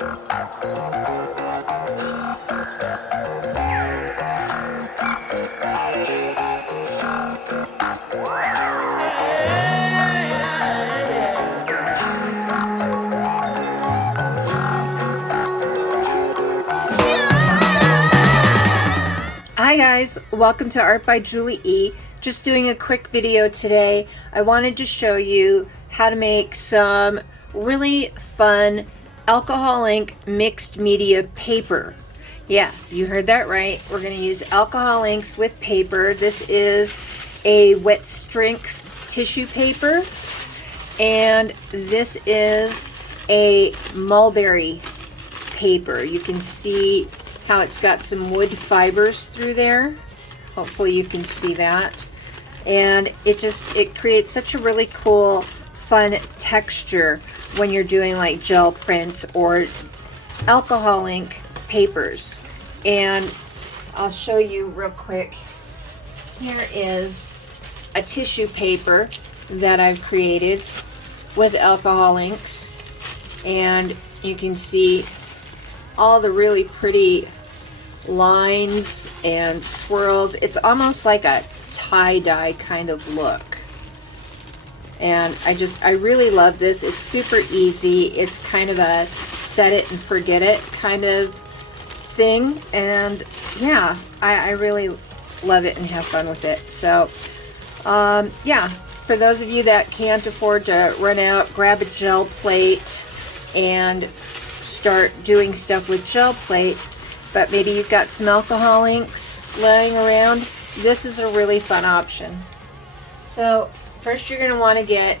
Hi guys, welcome to Art by Julie E. Just doing a quick video today. I wanted to show you how to make some really fun alcohol ink mixed media paper. Yes, you heard that right. We're going to use alcohol inks with paper. This is a wet strength tissue paper, and this is a mulberry paper. You can see how it's got some wood fibers through there. Hopefully you can see that. And it creates such a really cool, fun texture when you're doing like gel prints or alcohol ink papers. And I'll show you real quick. Here is a tissue paper that I've created with alcohol inks. And you can see all the really pretty lines and swirls. It's almost like a tie-dye kind of look, and I really love this. It's super easy. It's kind of a set it and forget it kind of thing, and yeah, I really love it and have fun with it. So yeah, for those of you that can't afford to run out, grab a gel plate and start doing stuff with gel plate, but maybe you've got some alcohol inks lying around. This is a really fun option. So first you're going to want to get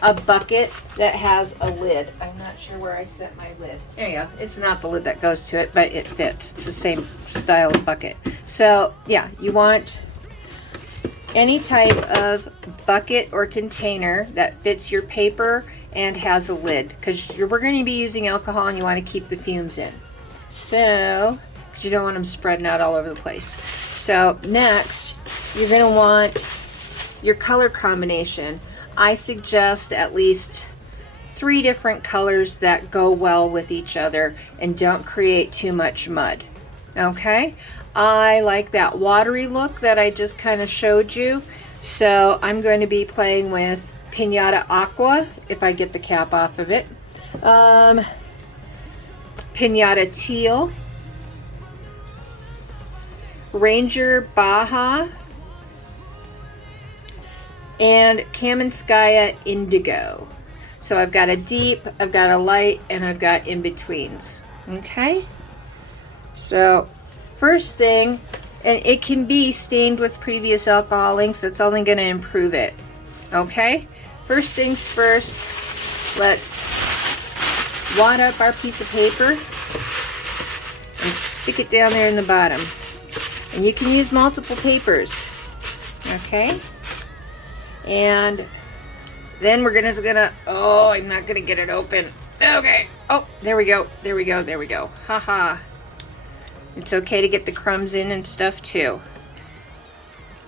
a bucket that has a lid. I'm not sure where I set my lid. There you go. It's not the lid that goes to it, but it fits. It's the same style of bucket. So yeah, you want any type of bucket or container that fits your paper and has a lid, because we're going to be using alcohol and you want to keep the fumes in. So, because you don't want them spreading out all over the place. So next, you're going to want your color combination. I suggest at least 3 different colors that go well with each other and don't create too much mud. Okay? I like that watery look that I just kind of showed you. So I'm going to be playing with Pinata Aqua, if I get the cap off of it. Pinata Teal, Ranger Baja, and Kamenskaya Indigo. So I've got a deep, I've got a light, and I've got in-betweens. Okay? So first thing, and it can be stained with previous alcohol inks, that's only going to improve it. Okay? First things first, let's wad up our piece of paper and stick it down there in the bottom. And you can use multiple papers. Okay? And then we're gonna oh, I'm not gonna get it open. Okay. Oh, there we go. There we go. There we go. Haha. It's okay to get the crumbs in and stuff too.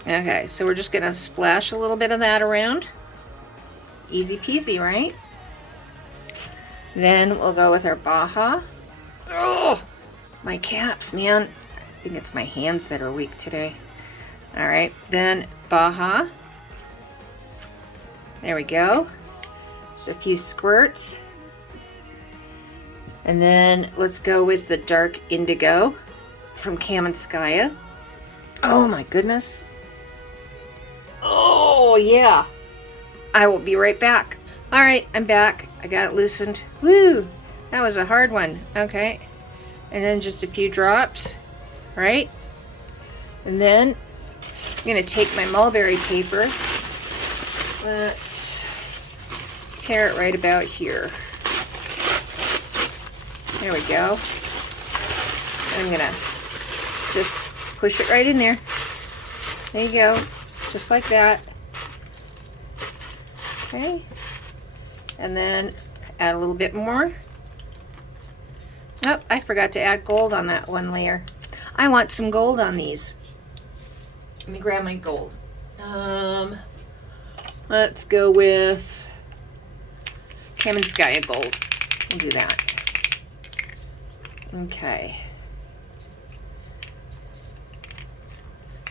Okay, so we're just gonna splash a little bit of that around. Easy peasy, right? Then we'll go with our Baja. Oh, my caps, man. I think it's my hands that are weak today. All right, then Baja. There we go. Just a few squirts. And then let's go with the dark indigo from Kamenskaya. Oh my goodness. Oh yeah. I will be right back. All right, I'm back. I got it loosened. Woo! That was a hard one. Okay. And then just a few drops, right? And then I'm going to take my mulberry paper. Let's tear it right about here. There we go. I'm going to just push it right in there. There you go. Just like that. Okay. And then add a little bit more. Oh, I forgot to add gold on that one layer. I want some gold on these. Let me grab my gold. Let's go with Kamenskaya gold. We'll do that. Okay.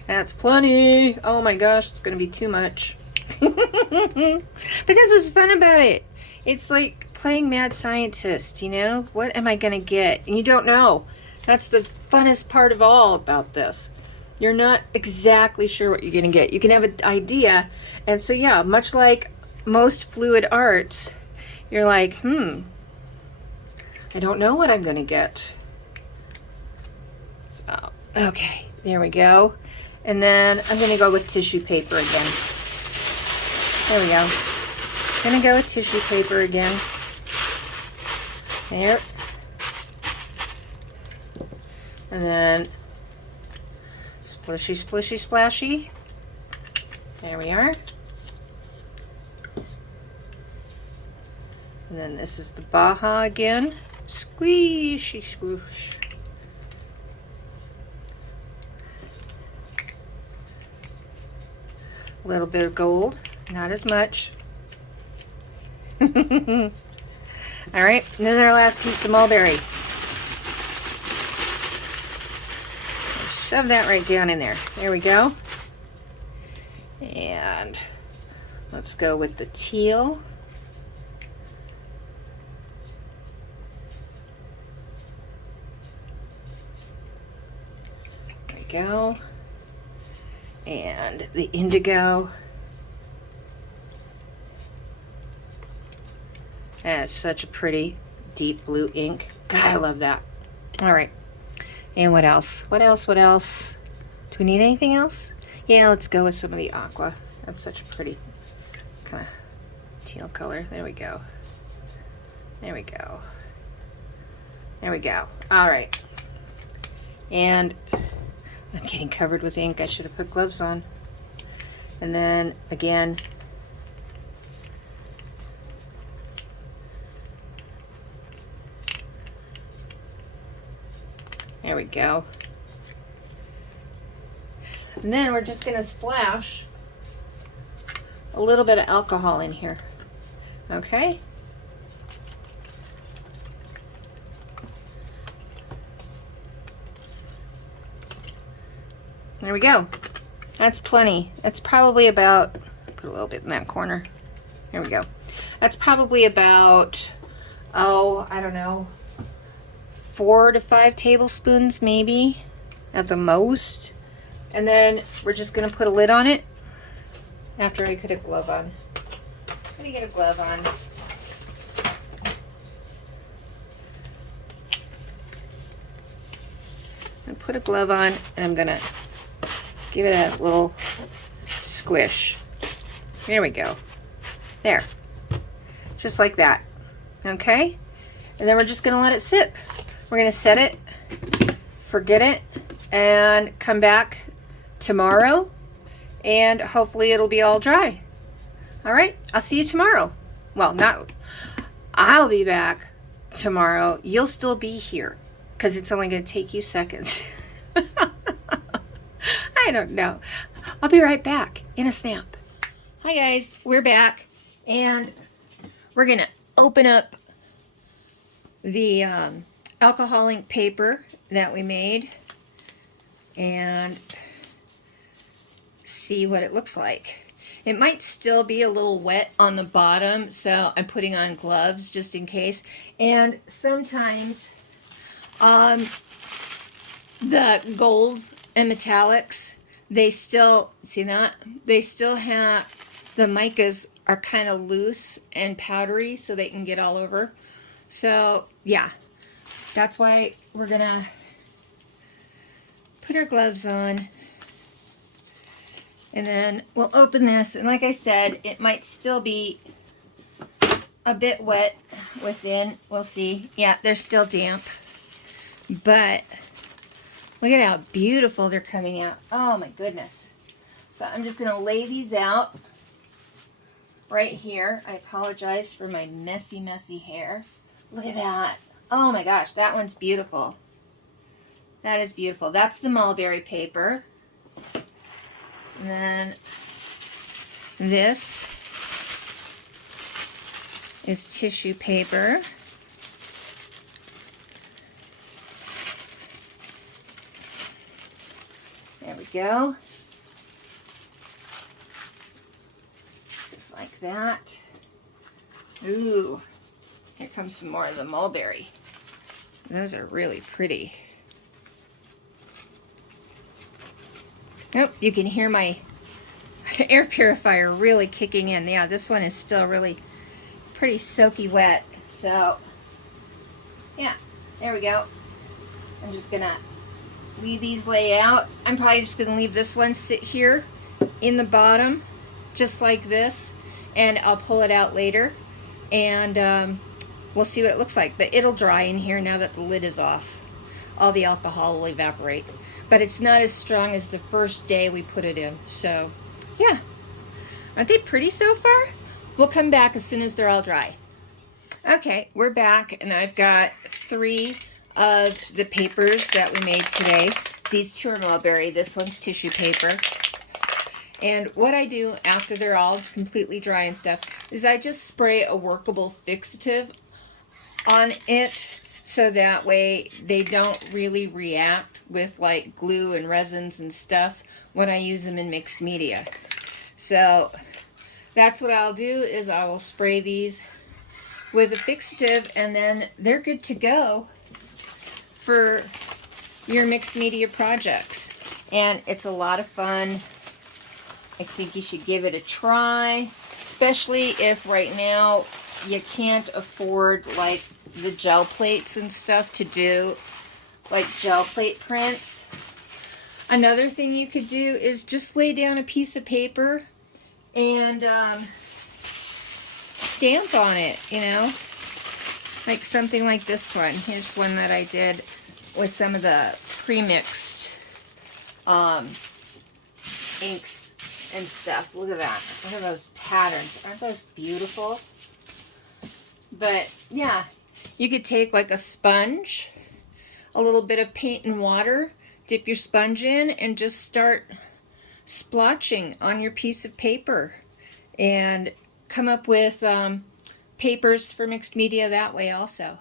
That's plenty. Oh my gosh, it's gonna be too much. But that's what's fun about it. It's like playing mad scientist, you know? What am I gonna get? And you don't know. That's the funnest part of all about this. You're not exactly sure what you're gonna get. You can have an idea. And so yeah, much like most fluid arts, you're like, I don't know what I'm gonna get. So, okay, there we go. And then I'm gonna go with tissue paper again. There we go. Gonna go with tissue paper again. There. And then splishy, splishy, splashy. There we are. And then this is the Baja again. Squishy, swoosh. A little bit of gold, not as much. All right, and then our last piece of mulberry. Shove that right down in there. There we go. And let's go with the teal. There we go. And the indigo. That's such a pretty deep blue ink. God, I love that. All right. And what else? What else? What else? Do we need anything else? Yeah, let's go with some of the aqua. That's such a pretty kind of teal color. There we go. There we go. There we go. All right. And I'm getting covered with ink. I should have put gloves on. And then again, there we go. And then we're just going to splash a little bit of alcohol in here. Okay? There we go. That's plenty. That's probably about, put a little bit in that corner. There we go. That's probably about, oh, I don't know, 4 to 5 tablespoons maybe at the most. And then we're just gonna put a lid on it after I put a glove on. I'm gonna get a glove on. I'm gonna put a glove on and I'm gonna give it a little squish. There we go. There. Just like that. Okay? And then we're just gonna let it sit. We're gonna set it, forget it, and come back tomorrow, and hopefully it'll be all dry. All right, I'll see you tomorrow. Well, I'll be back tomorrow. You'll still be here because it's only gonna take you seconds. I don't know. I'll be right back in a snap. Hi guys, we're back, and we're gonna open up the alcohol ink paper that we made and see what it looks like. It might still be a little wet on the bottom, so I'm putting on gloves just in case. And sometimes the gold and metallics, they still, see that? They still have, the micas are kind of loose and powdery so they can get all over. So yeah, that's why we're gonna put our gloves on, and then we'll open this. And like I said, it might still be a bit wet within. We'll see. Yeah, they're still damp, but look at how beautiful they're coming out. Oh my goodness. So I'm just gonna lay these out right here. I apologize for my messy hair. Look at that. Oh my gosh, that one's beautiful. That is beautiful. That's the mulberry paper. And then this is tissue paper. we go. Just like that. Ooh, here comes some more of the mulberry. Those are really pretty. Oh, you can hear my air purifier really kicking in. Yeah, this one is still really pretty soaky wet. So, yeah, there we go. I'm just gonna leave these lay out. I'm probably just gonna leave this one sit here in the bottom, just like this, and I'll pull it out later, and we'll see what it looks like. But it'll dry in here now that the lid is off. All the alcohol will evaporate. But it's not as strong as the first day we put it in. So, yeah. Aren't they pretty so far? We'll come back as soon as they're all dry. Okay, we're back, and I've got 3 of the papers that we made today. These 2 are mulberry. This one's tissue paper. And what I do after they're all completely dry and stuff is I just spray a workable fixative on it, so that way they don't really react with like glue and resins and stuff when I use them in mixed media. So that's what I'll do, is I will spray these with a fixative, and then they're good to go for your mixed media projects. And it's a lot of fun. I think you should give it a try, especially if right now you can't afford like the gel plates and stuff to do like gel plate prints. Another thing you could do is just lay down a piece of paper and stamp on it, you know, like something like this one. Here's one that I did with some of the pre-mixed inks and stuff. Look at that. Look at those patterns. Aren't those beautiful? But yeah, you could take like a sponge, a little bit of paint and water, dip your sponge in, and just start splotching on your piece of paper, and come up with papers for mixed media that way also.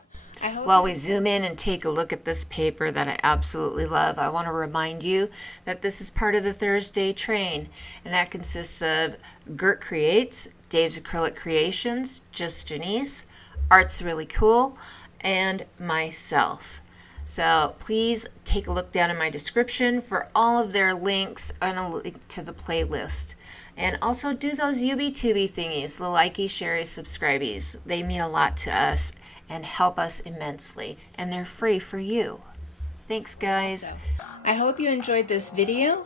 While we zoom in and take a look at this paper that I absolutely love, I want to remind you that this is part of the Thursday train, and that consists of Gert Creates, Dave's Acrylic Creations, Just Janice, Art's Really Cool, and myself. So please take a look down in my description for all of their links and a link to the playlist. And also do those UB2B thingies, the likey, shareys, subscribeys. They mean a lot to us and help us immensely, and they're free for you. Thanks, guys. I hope you enjoyed this video.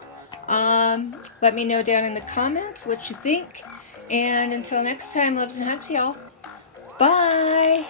Let me know down in the comments what you think, and until next time, loves and hugs, y'all. Bye.